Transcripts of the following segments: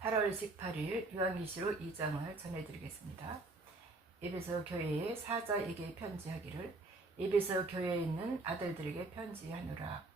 8월 18일 요한계시록 2장을 전해드리겠습니다. 에베소 교회의 사자에게 편지하기를 에베소 교회에 있는 아들들에게 편지하노라.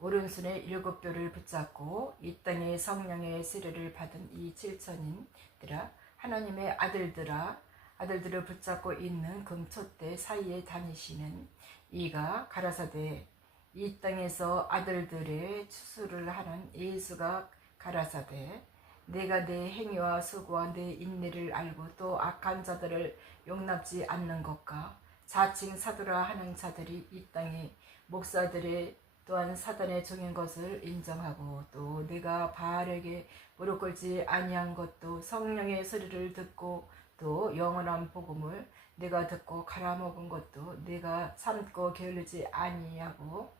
오른손에 일곱 뼈를 붙잡고 이 땅의 성령의 세례를 받은 이 칠천인들아 하나님의 아들들아 아들들을 붙잡고 있는 금촛대 사이에 다니시는 이가 가라사대 이 땅에서 아들들의 추수를 하는 예수가 가라사대 내가 내 행위와 수고와 내 인내를 알고 또 악한 자들을 용납지 않는 것과 자칭 사도라 하는 자들이 이 땅에 목사들의 또한 사단의 종인 것을 인정하고 또 내가 바알에게 무릎 꿇지 아니한 것도 성령의 소리를 듣고 또 영원한 복음을 내가 듣고 갈아먹은 것도 내가 참고 게으르지 아니하고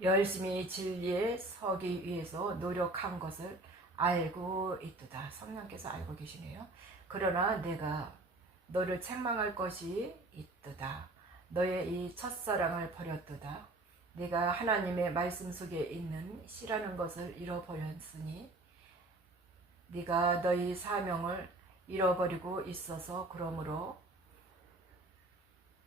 열심히 진리에 서기 위해서 노력한 것을 알고 있도다. 성령께서 알고 계시네요. 그러나 내가 너를 책망할 것이 있도다. 너의 이 첫사랑을 버렸도다. 내가 하나님의 말씀 속에 있는 시라는 것을 잃어버렸으니 네가 너희 사명을 잃어버리고 있어서 그러므로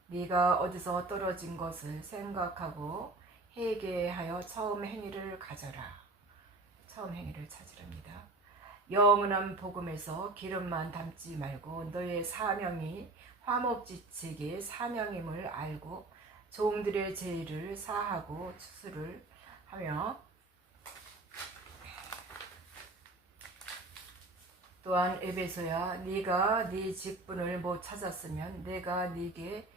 네가 어디서 떨어진 것을 생각하고 회개하여 처음 행위를 가져라. 처음 행위를 찾으랍니다. 영원한 복음에서 기름만 담지 말고 너의 사명이 화목지책의 사명임을 알고 종들의 죄를 사하고 추수를 하며 또한 에베소야 네가 네 직분을 못 찾았으면 내가 네게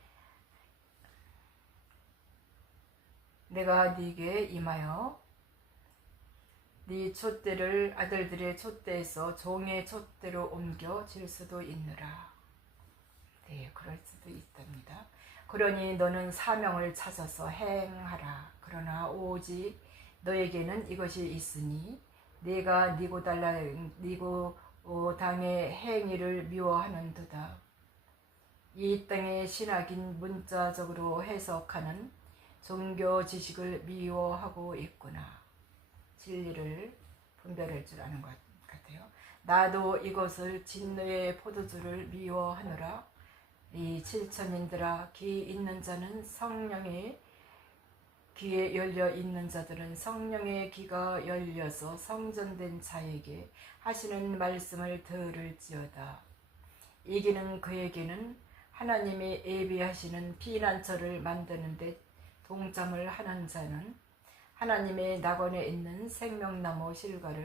내가 네게 임하여 네 촛대를 아들들의 촛대에서 종의 촛대로 옮겨 질 수도 있느라. 네, 그럴 수도 있답니다. 그러니 너는 사명을 찾아서 행하라. 그러나 오직 너에게는 이것이 있으니 내가 니고 달라 니고 당의 행위를 미워하는도다. 이 땅의 신학인 문자적으로 해석하는 종교 지식을 미워하고 있구나. 진리를 분별할 줄 아는 것 같아요. 나도 이것을 진노의 포도주를 미워하노라. 이 칠천인들아 귀 있는 자는 성령의 귀에 열려 있는 자들은 성령의 귀가 열려서 성전된 자에게 하시는 말씀을 들을지어다. 이기는 그에게는 하나님이 예비하시는 피난처를 만드는 데 동참을 하는 자는 하나님의 낙원에 있는 생명나무 실과를